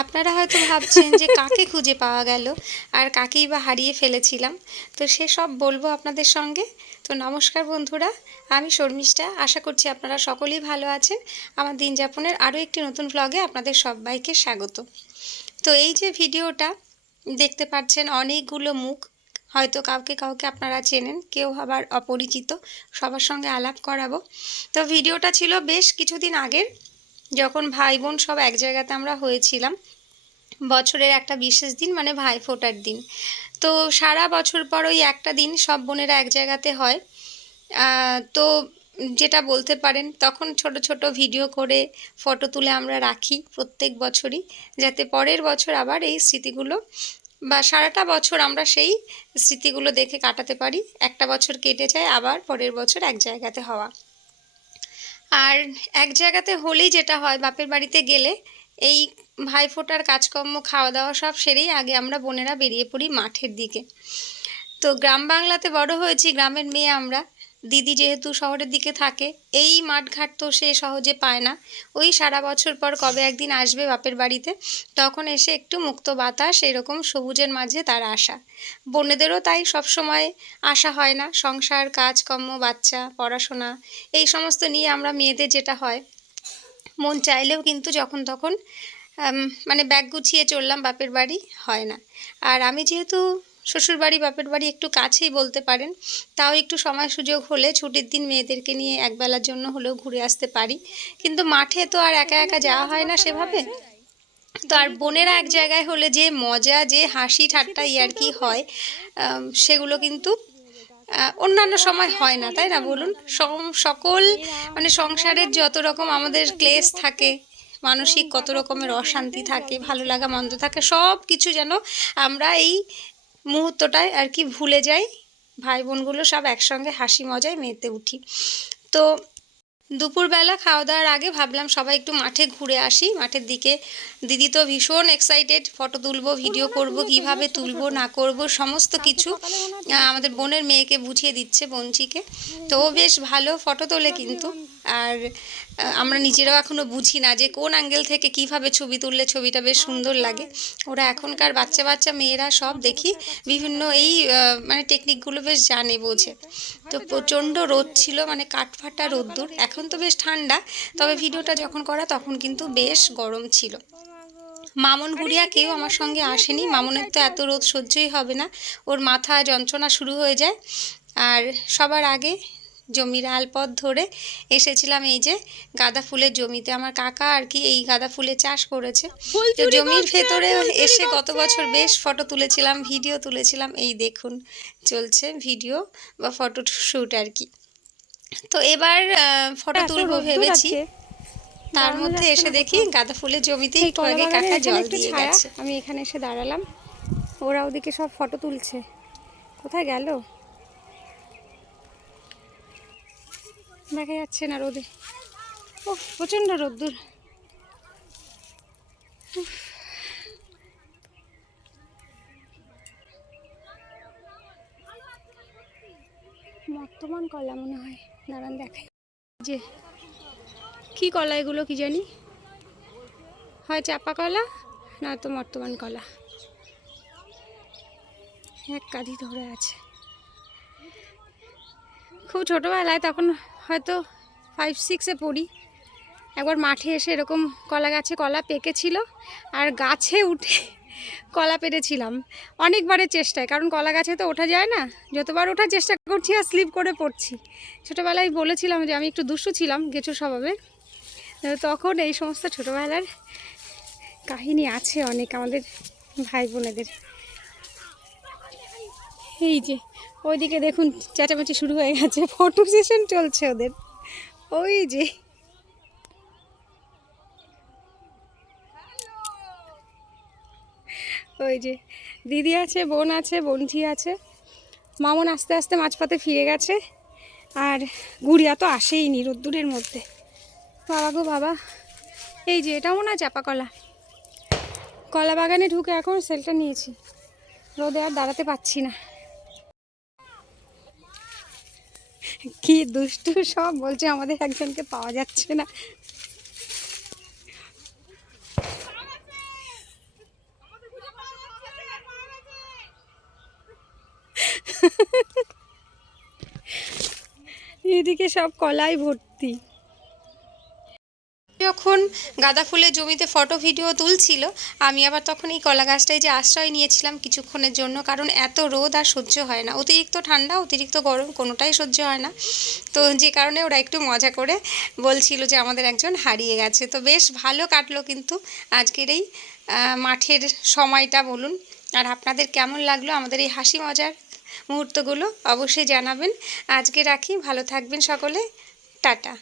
আপনারা হয়তো ভাবছেন যে কাকে খুঁজে পাওয়া গেল আর কাকেই বা হারিয়ে ফেলেছিলাম। তো সেসব বলবো আপনাদের সঙ্গে। তো নমস্কার বন্ধুরা, আমি শর্মিষ্ঠা। আশা করছি আপনারা সকলেই ভালো আছেন। আমার দিন যাপনের আরও একটি নতুন ভ্লগে আপনাদের সবাইকে স্বাগত। তো এই যে ভিডিওটা দেখতে পাচ্ছেন, অনেকগুলো মুখ, হয়তো কাউকে কাউকে আপনারা চেনেন, কেউ আবার অপরিচিত, সবার সঙ্গে আলাপ করাবো। তো ভিডিওটা ছিল বেশ কিছুদিন আগের, যখন ভাই বোন সব এক জায়গাতে আমরা হয়েছিলাম। বছরের একটা বিশেষ দিন, মানে ভাইফোঁটার দিন। তো সারা বছর পর ওই একটা দিন সব বোনেরা এক জায়গাতে হয়। তো যেটা বলতে পারেন, তখন ছোট ছোট ভিডিও করে ফটো তুলে আমরা রাখি প্রত্যেক বছরই, যাতে পরের বছর আবার এই স্মৃতিগুলো বা সারাটা বছর আমরা সেই স্মৃতিগুলো দেখে কাটাতে পারি। একটা বছর কেটে যায়, আবার পরের বছর এক জায়গাতে হওয়া। আর এক জায়গাতে হলেই যেটা হয়, বাপের বাড়িতে গেলে এই ভাইফোঁটার কাজকর্ম, খাওয়া দাওয়া সব সেরেই আগে আমরা বোনেরা বেরিয়ে পড়ি মাঠের দিকে। তো গ্রাম বাংলাতে বড় হয়েছি, গ্রামের মেয়ে আমরা। দিদি যেহেতু শহরের দিকে থাকে, এই মাঠঘাট তো সে সহজে পায় না। ওই সারা বছর পর কবে একদিন আসবে বাপের বাড়িতে, তখন এসে একটু মুক্ত বাতাস, এরকম সবুজের মাঝে তার আশা। বোনেদেরও তাই সব সময় আসা হয় না, সংসার, কাজকর্ম, বাচ্চা, পড়াশোনা, এই সমস্ত নিয়ে আমরা মেয়েদের যেটা হয়, মন চাইলেও কিন্তু যখন তখন মানে ব্যাগ গুছিয়ে চললাম বাপের বাড়ি হয় না। আর আমি যেহেতু শ্বশুরবাড়ি বাপের বাড়ি একটু কাছেই বলতে পারেন, তাও একটু সময় সুযোগ হলে ছুটির দিন মেয়েদেরকে নিয়ে একবেলার জন্য হলেও ঘুরে আসতে পারি। কিন্তু মাঠে তো আর একা একা যাওয়া হয় না সেভাবে। তো আর বোনেরা এক জায়গায় হলে যে মজা, যে হাসি ঠাট্টা ইয়ার্কি হয়, সেগুলো কিন্তু অন্যান্য সময় হয় না, তাই না বলুন? সকল মানে সংসারের যত রকম আমাদের ক্লেশ থাকে, মানসিক কত রকমের অশান্তি থাকে, ভালো লাগা মন্দ থাকে, সব কিছু যেন আমরা এই মুহূর্তটায় আর কি ভুলে যাই। ভাই বোনগুলো সব একসঙ্গে হাসি মজায় মেতে উঠি। তো দুপুরবেলা খাওয়া দাওয়ার আগে ভাবলাম সবাই একটু মাঠে ঘুরে আসি, মাঠের দিকে। দিদি তো ভীষণ এক্সাইটেড, ফটো তুলবো, ভিডিও করব, কিভাবে তুলবো না করব সমস্ত কিছু আমাদের বোনের মেয়েকে বুঝিয়ে দিচ্ছে, বোনচিকে। তো ও বেশ ভালো ফটো তোলে কিন্তু। আর আমরা নিজেরাও এখনও বুঝি না যে কোন অ্যাঙ্গেল থেকে কিভাবে ছবি তুললে ছবিটা বেশ সুন্দর লাগে। ওরা এখনকার বাচ্চা বাচ্চা মেয়েরা সব দেখি বিভিন্ন এই মানে টেকনিকগুলো বেশ জানে, বোঝে। তো প্রচণ্ড রোদ ছিল, মানে কাঠফাটা রোদ্দুর। এখন তো বেশ ঠান্ডা, তবে ভিডিওটা যখন করা তখন কিন্তু বেশ গরম ছিল। মামন গুড়িয়া কেউ আমার সঙ্গে আসেনি, মামনের তো এত রোদ সহ্যই হবে না, ওর মাথা যন্ত্রণা শুরু হয়ে যায়। আর সবার আগে জমির আলপথ ধরে এসেছিলাম এই যে গাঁদা ফুলের জমিতে। আমার কাকা আর কি এই গাঁদা ফুলের চাষ করেছে। তো জমির ভেতরে এসে গত বছর বেশ ফটো তুলেছিলাম, ভিডিও তুলেছিলাম। এই দেখুন চলছে ভিডিও বা ফটো শ্যুট আর কি। তো এবার ফটো তুলবো ভেবেছি, তার মধ্যে এসে দেখি গাঁদা ফুলের জমিতে একটু আগে কাকা জল দিয়ে গেছে। আমি এখানে এসে দাঁড়ালাম, ওরা ওদিকে সব ফটো তুলছে। কোথায় গেল দেখা যাচ্ছে না রোদে। ও প্রচণ্ড রোদ্দুর। বর্তমান কলা মনে হয়, দাঁড়ান দেখাই। যে কি কলা এগুলো কি জানি, হয় চাপা কলা না তো বর্তমান কলা, এক কাঁধি ধরে আছে। খুব ছোটোবেলায়, তখন হয়তো 5-6-এ পড়ি, একবার মাঠে এসে এরকম কলা গাছে কলা পেকেছিল, আর গাছে উঠে কলা পেরেছিলাম অনেকবারের চেষ্টায়, কারণ কলা গাছে তো ওঠা যায় না। যতবার ওঠার চেষ্টা করছি আর স্লিপ করে পড়ছি। ছোটোবেলায় বলেছিলাম যে আমি একটু দুষ্টু ছিলাম, গেছো স্বভাবে। তখন এই সমস্ত ছোটোবেলার কাহিনী আছে অনেক আমাদের ভাই বোনেদের। এই যে ওইদিকে দেখুন চেঁচামেচি শুরু হয়ে গেছে, ফটো সেশন চলছে ওদের। ওই যে ওই যে দিদি আছে, বোন আছে, বোনঝি আছে। মামন আস্তে আস্তে মাঝপথে ফিরে গেছে, আর গুড়িয়া তো আসেইনি রোদ্দুরের মধ্যে। বাবা গো বাবা, এই যে এটা মনে হয় চাপা কলা। কলা বাগানে ঢুকে এখন সেলটা নিয়েছি, রোদে আর দাঁড়াতে পারছি না। কি দুষ্টু সব, বলছে আমাদের একজনকে পাওয়া যাচ্ছে না। এদিকে সব কলাই ভর্তি। যখন গাঁদা ফুলের জমিতে ফটো ভিডিও তুলছিল, আমি আবার তখন এই কলা গাছটায় যে আশ্রয় নিয়েছিলাম কিছুক্ষণের জন্য, কারণ এত রোদ আর সহ্য হয় না, অতিরিক্ত ঠান্ডা অতিরিক্ত গরম কোনোটাই সহ্য হয় না। তো যে কারণে ওরা একটু মজা করে বলছিল যে আমাদের একজন হারিয়ে গেছে। তো বেশ ভালো কাটলো কিন্তু আজকের এই মাঠের সময়টা বলুন। আর আপনাদের কেমন লাগলো আমাদের এই হাসি মজার মুহূর্তগুলো অবশ্যই জানাবেন। আজকে রাখি, ভালো থাকবেন সকলে, টাটা।